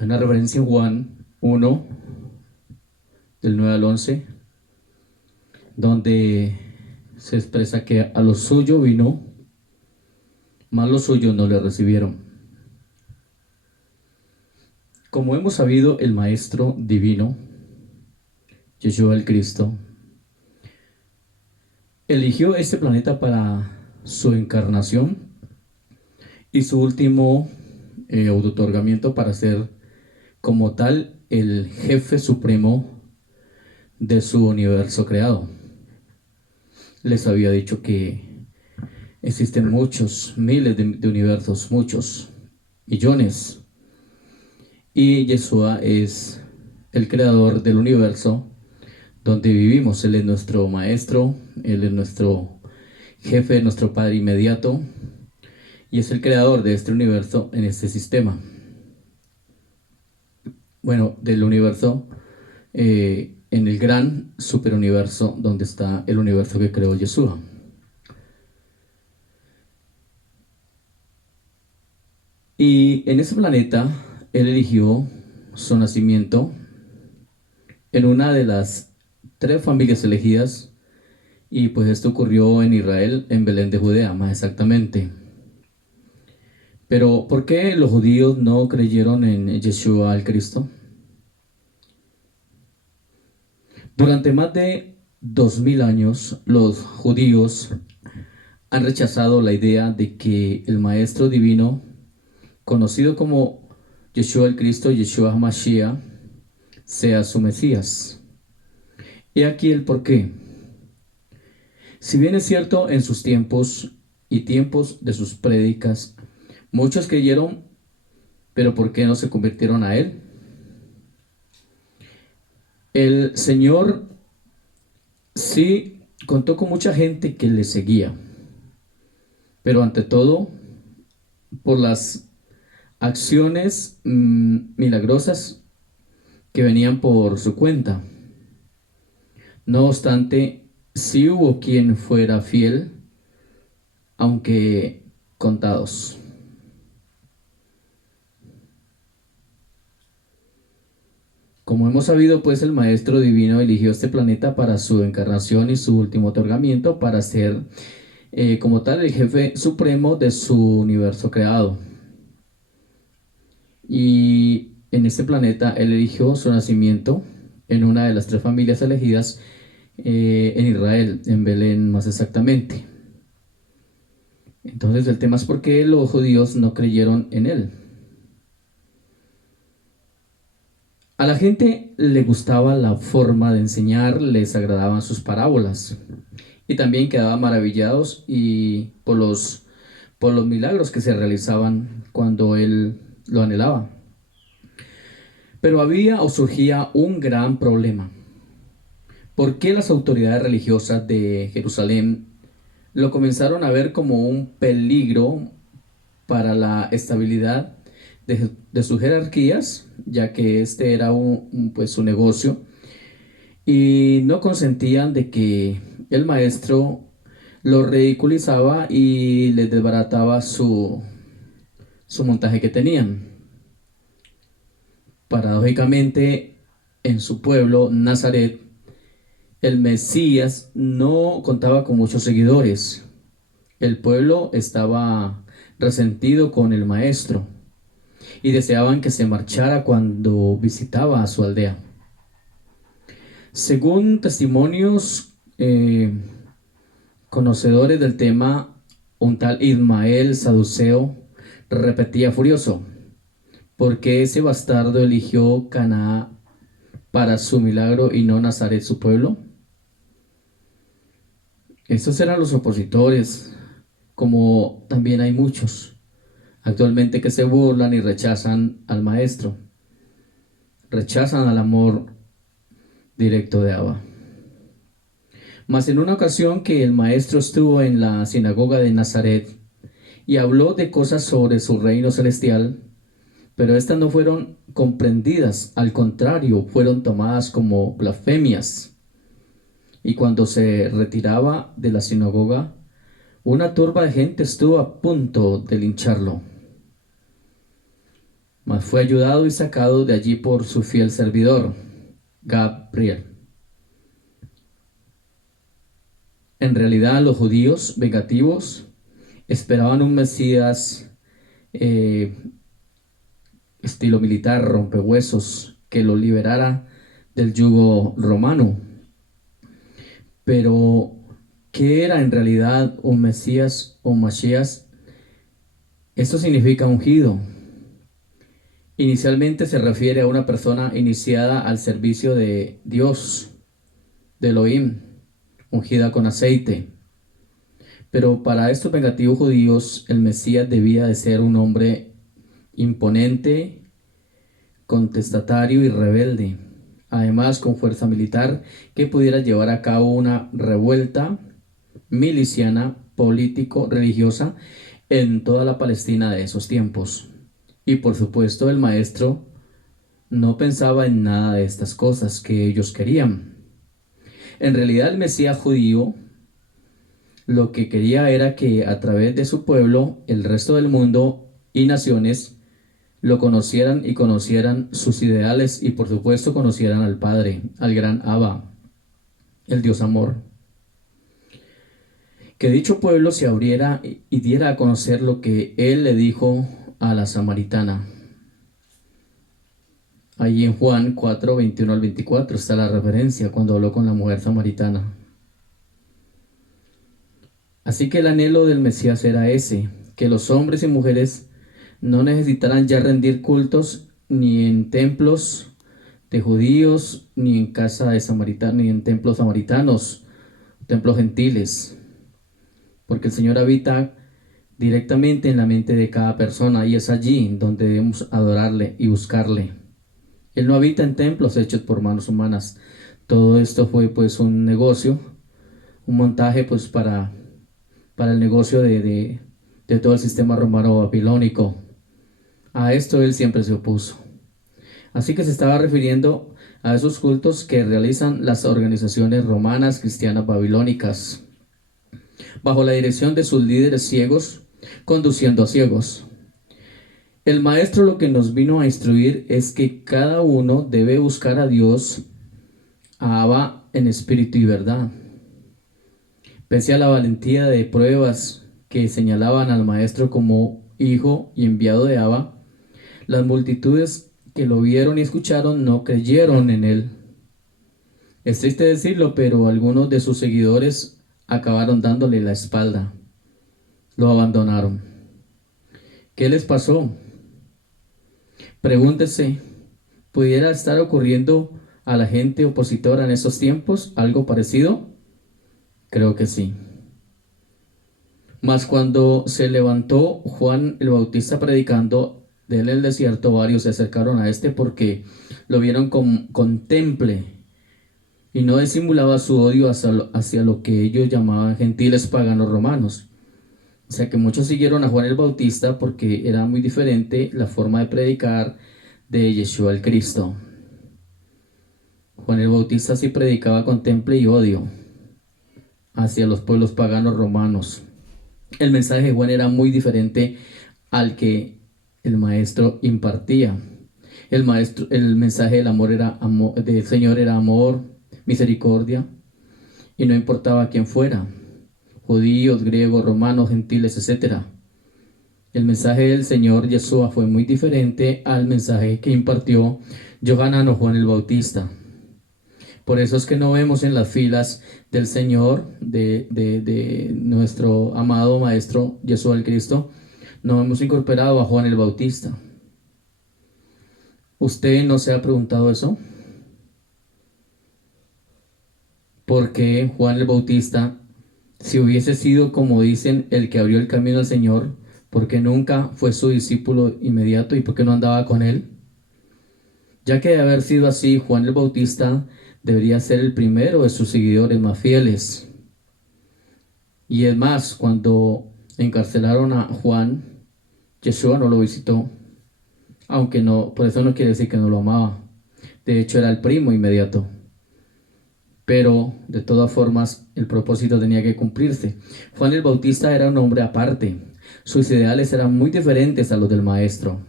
Una referencia en Juan 1, del 9 al 11, donde se expresa que a lo suyo vino, mas los suyos no le recibieron. Como hemos sabido, el Maestro Divino, Yeshua el Cristo, eligió este planeta para su encarnación y su último otorgamiento para ser como tal el jefe supremo de su universo creado. Les había dicho que existen muchos, miles de universos, muchos, millones. Y Yeshua es el creador del universo donde vivimos. Él es nuestro maestro, Él es nuestro jefe, nuestro padre inmediato. Y es el creador de este universo en este sistema. Bueno, del universo en el gran superuniverso donde está el universo que creó Yeshua. Y en ese planeta, él eligió su nacimiento en una de las tres familias elegidas, y pues esto ocurrió en Israel, en Belén de Judea, más exactamente. Pero ¿por qué los judíos no creyeron en Yeshua el Cristo? Durante más de 2000 años, los judíos han rechazado la idea de que el Maestro Divino, conocido como Yeshua el Cristo, Yeshua HaMashiach, sea su Mesías. Y aquí el porqué. Si bien es cierto, en sus tiempos y tiempos de sus prédicas, muchos creyeron, pero ¿por qué no se convirtieron a él? El Señor sí contó con mucha gente que le seguía, pero ante todo por las acciones milagrosas que venían por su cuenta. No obstante, sí hubo quien fuera fiel, aunque contados. Como hemos sabido, pues el Maestro Divino eligió este planeta para su encarnación y su último otorgamiento para ser como tal el jefe supremo de su universo creado. Y en este planeta él eligió su nacimiento en una de las tres familias elegidas en Israel, en Belén más exactamente. Entonces el tema es por qué los judíos no creyeron en él. A la gente le gustaba la forma de enseñar, les agradaban sus parábolas y también quedaban maravillados por los milagros que se realizaban cuando él lo anhelaba. Pero había o surgía un gran problema. ¿Por qué las autoridades religiosas de Jerusalén lo comenzaron a ver como un peligro para la estabilidad de sus jerarquías, ya que este era pues su negocio, y no consentían de que el maestro lo ridiculizaba y les desbarataba su montaje que tenían? Paradójicamente, en su pueblo, Nazaret, el Mesías no contaba con muchos seguidores. El pueblo estaba resentido con el maestro y deseaban que se marchara cuando visitaba a su aldea. Según testimonios conocedores del tema, un tal Ismael Saduceo repetía furioso: ¿por qué ese bastardo eligió Caná para su milagro y no Nazaret su pueblo? Estos eran los opositores, como también hay muchos actualmente que se burlan y rechazan al maestro, rechazan al amor directo de Abba. Mas en una ocasión que el maestro estuvo en la sinagoga de Nazaret y habló de cosas sobre su reino celestial, pero estas no fueron comprendidas, al contrario, fueron tomadas como blasfemias. Y cuando se retiraba de la sinagoga, una turba de gente estuvo a punto de lincharlo. mas fue ayudado y sacado de allí por su fiel servidor, Gabriel. En realidad, los judíos vengativos esperaban un Mesías eh, estilo militar, rompehuesos, que lo liberara del yugo romano. Pero, ¿qué era en realidad un Mesías o Mashiach? Esto significa ungido. Inicialmente se refiere a una persona iniciada al servicio de Dios, de Elohim, ungida con aceite. Pero para estos vengativos judíos, el Mesías debía de ser un hombre imponente, contestatario y rebelde, además con fuerza militar que pudiera llevar a cabo una revuelta miliciana, político-religiosa en toda la Palestina de esos tiempos. Y por supuesto el maestro no pensaba en nada de estas cosas que ellos querían. En realidad el Mesías judío lo que quería era que a través de su pueblo el resto del mundo y naciones lo conocieran y conocieran sus ideales y por supuesto conocieran al Padre, al gran Abba, el Dios amor. Que dicho pueblo se abriera y diera a conocer lo que él le dijo a la samaritana. Allí en Juan 4, 21 al 24 está la referencia cuando habló con la mujer samaritana. Así que el anhelo del Mesías era ese, que los hombres y mujeres no necesitaran ya rendir cultos ni en templos de judíos, ni en casa de samaritanos, ni en templos samaritanos, templos gentiles, porque el Señor habita directamente en la mente de cada persona y es allí donde debemos adorarle y buscarle. Él no habita en templos hechos por manos humanas. Todo esto fue pues un negocio, un montaje pues para el negocio de todo el sistema romano babilónico. A esto él siempre se opuso. Así que se estaba refiriendo a esos cultos que realizan las organizaciones romanas cristianas babilónicas, bajo la dirección de sus líderes ciegos, conduciendo a ciegos. El maestro lo que nos vino a instruir es que cada uno debe buscar a Dios, a Abba, en espíritu y verdad. Pese a la valentía de pruebas que señalaban al maestro como hijo y enviado de Abba, las multitudes que lo vieron y escucharon no creyeron en él. Es triste decirlo, pero algunos de sus seguidores acabaron dándole la espalda. Lo abandonaron. ¿Qué les pasó? Pregúntese, ¿pudiera estar ocurriendo a la gente opositora en estos tiempos algo parecido? Creo que sí. Mas cuando se levantó Juan el Bautista predicando en el desierto, varios se acercaron a este porque lo vieron con temple y no disimulaba su odio hacia lo que ellos llamaban gentiles paganos romanos. O sea que muchos siguieron a Juan el Bautista porque era muy diferente la forma de predicar de Yeshua el Cristo. Juan el Bautista sí predicaba con temple y odio hacia los pueblos paganos romanos. El mensaje de Juan era muy diferente al que el maestro impartía. El mensaje del amor del Señor era amor, misericordia, y no importaba quién fuera, judíos, griegos, romanos, gentiles, etc. El mensaje del Señor Yeshua fue muy diferente al mensaje que impartió Yohanan o Juan el Bautista. Por eso es que no vemos en las filas del Señor, de nuestro amado Maestro Yeshua el Cristo, no hemos incorporado a Juan el Bautista. ¿Usted no se ha preguntado eso? ¿Por qué Juan el Bautista, si hubiese sido, como dicen, el que abrió el camino al Señor, por qué nunca fue su discípulo inmediato y por qué no andaba con él? Ya que de haber sido así, Juan el Bautista debería ser el primero de sus seguidores más fieles. Y es más, cuando encarcelaron a Juan, Yeshua no lo visitó, aunque no, por eso no quiere decir que no lo amaba. De hecho, era el primo inmediato. Pero, de todas formas, el propósito tenía que cumplirse. Juan el Bautista era un hombre aparte. Sus ideales eran muy diferentes a los del maestro.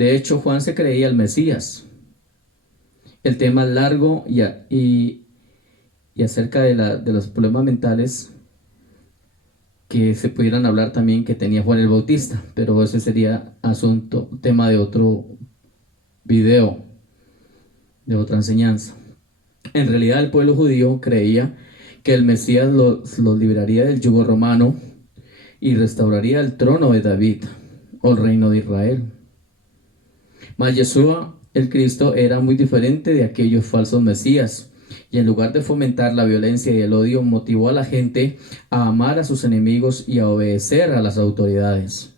De hecho, Juan se creía el Mesías. El tema es largo y acerca de los problemas mentales que se pudieran hablar también que tenía Juan el Bautista, pero ese sería tema de otro video, de otra enseñanza. En realidad el pueblo judío creía que el Mesías los libraría del yugo romano y restauraría el trono de David o el reino de Israel. Mas Yeshua, el Cristo, era muy diferente de aquellos falsos mesías, y en lugar de fomentar la violencia y el odio, motivó a la gente a amar a sus enemigos y a obedecer a las autoridades.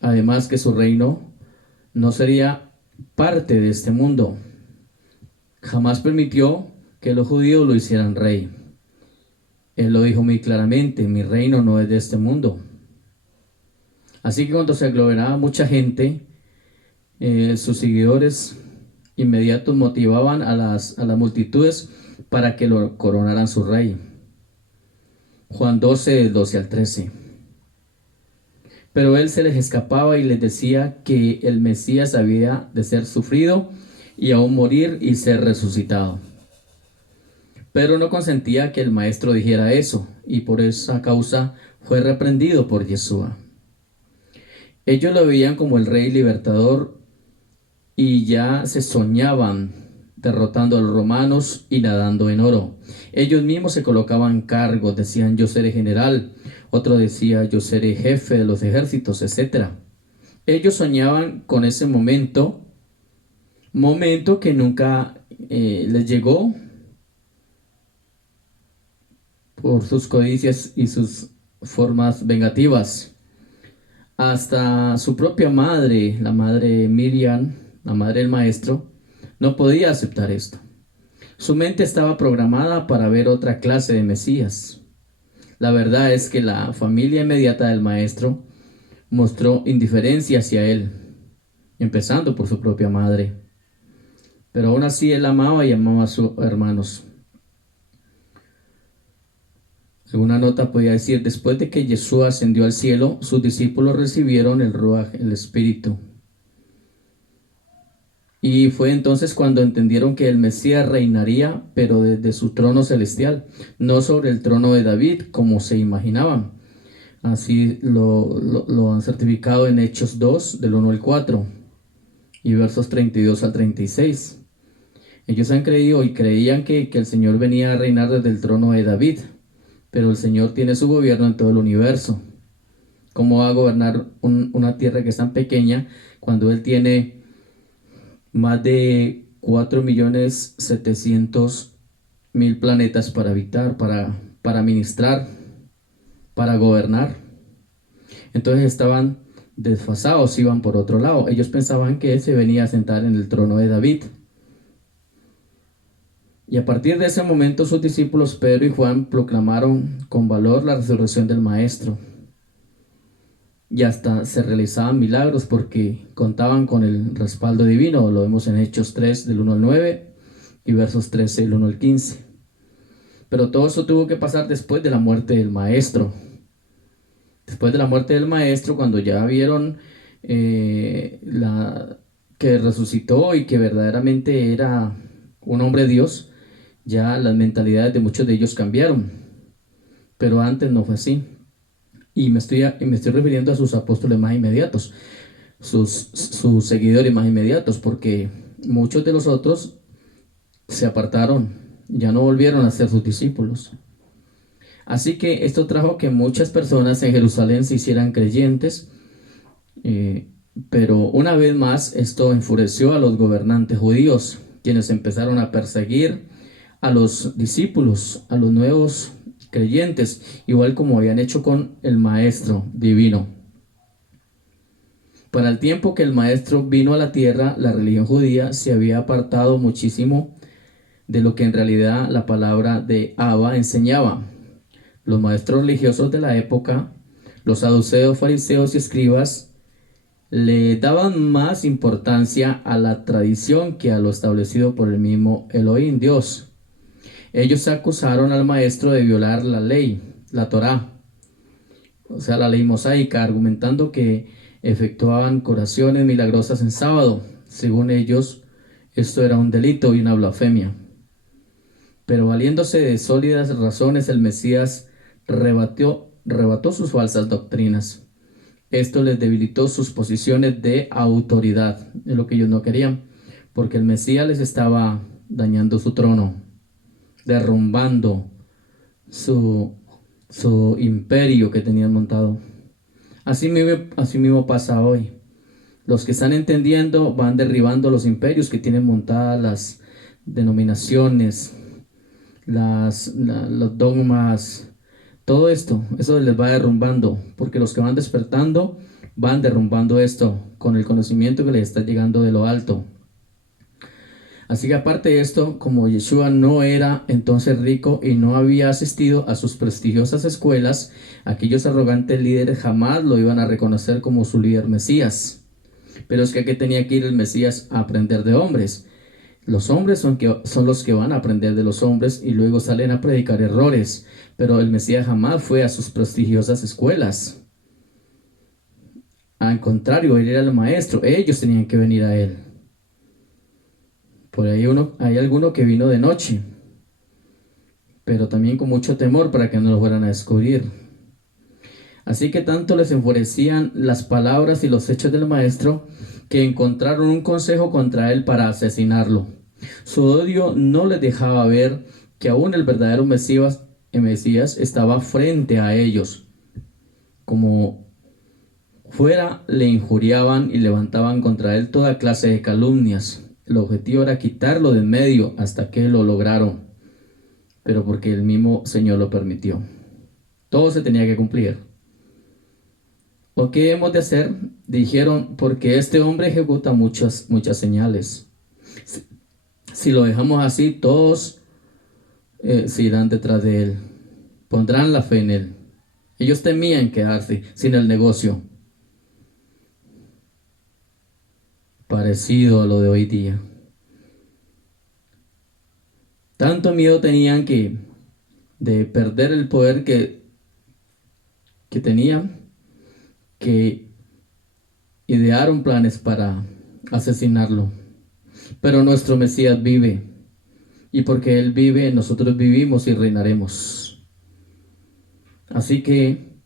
Además que su reino no sería parte de este mundo. Jamás permitió que los judíos lo hicieran rey. Él lo dijo muy claramente: mi reino no es de este mundo. Así que cuando se aglomeraba mucha gente, sus seguidores inmediatos motivaban a las multitudes para que lo coronaran su rey. Juan 12, 12 al 13. Pero él se les escapaba y les decía que el Mesías había de ser sufrido y aún morir y ser resucitado. Pero no consentía que el maestro dijera eso, y por esa causa fue reprendido por Yeshua. Ellos lo veían como el rey libertador y ya se soñaban derrotando a los romanos y nadando en oro. Ellos mismos se colocaban cargos, decían: yo seré general, otro decía: yo seré jefe de los ejércitos, etc. Ellos soñaban con ese momento que nunca les llegó por sus codicias y sus formas vengativas. Hasta su propia madre, la madre Miriam, la madre del maestro, no podía aceptar esto. Su mente estaba programada para ver otra clase de Mesías. La verdad es que la familia inmediata del maestro mostró indiferencia hacia él, empezando por su propia madre. Pero aún así él amaba y amaba a sus hermanos. Alguna nota podía decir: después de que Yeshua ascendió al cielo, sus discípulos recibieron el Ruach, el Espíritu. Y fue entonces cuando entendieron que el Mesías reinaría, pero desde su trono celestial, no sobre el trono de David, como se imaginaban. Así lo han certificado en Hechos 2, del 1 al 4, y versos 32 al 36. Ellos han creído y creían que el Señor venía a reinar desde el trono de David, pero el Señor tiene su gobierno en todo el universo. ¿Cómo va a gobernar una tierra que es tan pequeña cuando Él tiene más de 4.700.000 planetas para habitar, para ministrar, para gobernar? Entonces estaban desfasados, iban por otro lado. Ellos pensaban que Él se venía a sentar en el trono de David. Y a partir de ese momento sus discípulos Pedro y Juan proclamaron con valor la resurrección del Maestro. Y hasta se realizaban milagros porque contaban con el respaldo divino. Lo vemos en Hechos 3, del 1 al 9, y versos 13, del 1 al 15. Pero todo eso tuvo que pasar después de la muerte del Maestro. Después de la muerte del Maestro, cuando ya vieron que resucitó y que verdaderamente era un hombre Dios, ya las mentalidades de muchos de ellos cambiaron. Pero antes no fue así. Y me estoy refiriendo a sus apóstoles más inmediatos, sus seguidores más inmediatos, porque muchos de los otros se apartaron, ya no volvieron a ser sus discípulos. Así que esto trajo que muchas personas en Jerusalén se hicieran creyentes, pero una vez más esto enfureció a los gobernantes judíos, quienes empezaron a perseguir a los discípulos, a los nuevos creyentes, igual como habían hecho con el Maestro divino. Para el tiempo que el Maestro vino a la tierra, la religión judía se había apartado muchísimo de lo que en realidad la palabra de Abba enseñaba. Los maestros religiosos de la época, los saduceos, fariseos y escribas, le daban más importancia a la tradición que a lo establecido por el mismo Elohim, Dios. Ellos acusaron al maestro de violar la ley, la Torá, o sea, la ley mosaica, argumentando que efectuaban curaciones milagrosas en sábado. Según ellos, esto era un delito y una blasfemia. Pero valiéndose de sólidas razones, el Mesías rebató sus falsas doctrinas. Esto les debilitó sus posiciones de autoridad, es lo que ellos no querían, porque el Mesías les estaba dañando su trono, derrumbando su imperio que tenían montado. Así mismo pasa hoy. Los que están entendiendo van derribando los imperios que tienen montadas las denominaciones, los dogmas, todo esto, eso les va derrumbando, porque los que van despertando van derrumbando esto con el conocimiento que les está llegando de lo alto. Así que aparte de esto, como Yeshua no era entonces rico y no había asistido a sus prestigiosas escuelas, aquellos arrogantes líderes jamás lo iban a reconocer como su líder Mesías. Pero es que aquí tenía que ir el Mesías a aprender de hombres. Los hombres son los que van a aprender de los hombres y luego salen a predicar errores. Pero el Mesías jamás fue a sus prestigiosas escuelas. Al contrario, él era el maestro. Ellos tenían que venir a él. Por ahí hay alguno que vino de noche, pero también con mucho temor para que no lo fueran a descubrir. Así que tanto les enfurecían las palabras y los hechos del maestro que encontraron un consejo contra él para asesinarlo. Su odio no les dejaba ver que aún el verdadero Mesías estaba frente a ellos. Como fuera, le injuriaban y levantaban contra él toda clase de calumnias. El objetivo era quitarlo de en medio hasta que lo lograron, pero porque el mismo Señor lo permitió. Todo se tenía que cumplir. ¿O qué hemos de hacer? Dijeron, porque este hombre ejecuta muchas señales. Si lo dejamos así, todos se irán detrás de él. Pondrán la fe en él. Ellos temían quedarse sin el negocio. Parecido a lo de hoy día. Tanto miedo tenían de perder el poder que tenían, que idearon planes para asesinarlo. Pero nuestro Mesías vive, y porque Él vive, nosotros vivimos y reinaremos. Así que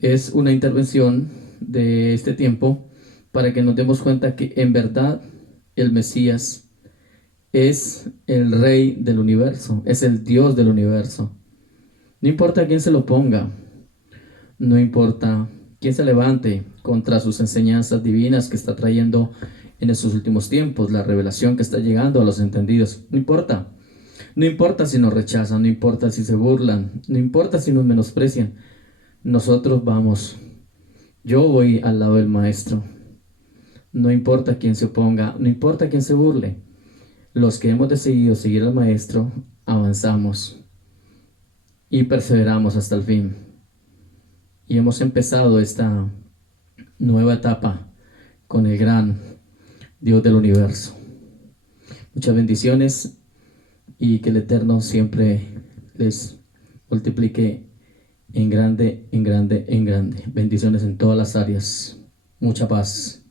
es una intervención de este tiempo para que nos demos cuenta que en verdad el Mesías es el Rey del universo, es el Dios del universo. No importa quién se lo ponga, no importa quién se levante contra sus enseñanzas divinas que está trayendo en estos últimos tiempos, la revelación que está llegando a los entendidos. No importa. No importa si nos rechazan, no importa si se burlan, no importa si nos menosprecian. Nosotros vamos. Yo voy al lado del Maestro. No importa quién se oponga, no importa quién se burle. Los que hemos decidido seguir al Maestro, avanzamos y perseveramos hasta el fin. Y hemos empezado esta nueva etapa con el gran Dios del universo. Muchas bendiciones y que el Eterno siempre les multiplique en grande, en grande, en grande. Bendiciones en todas las áreas. Mucha paz.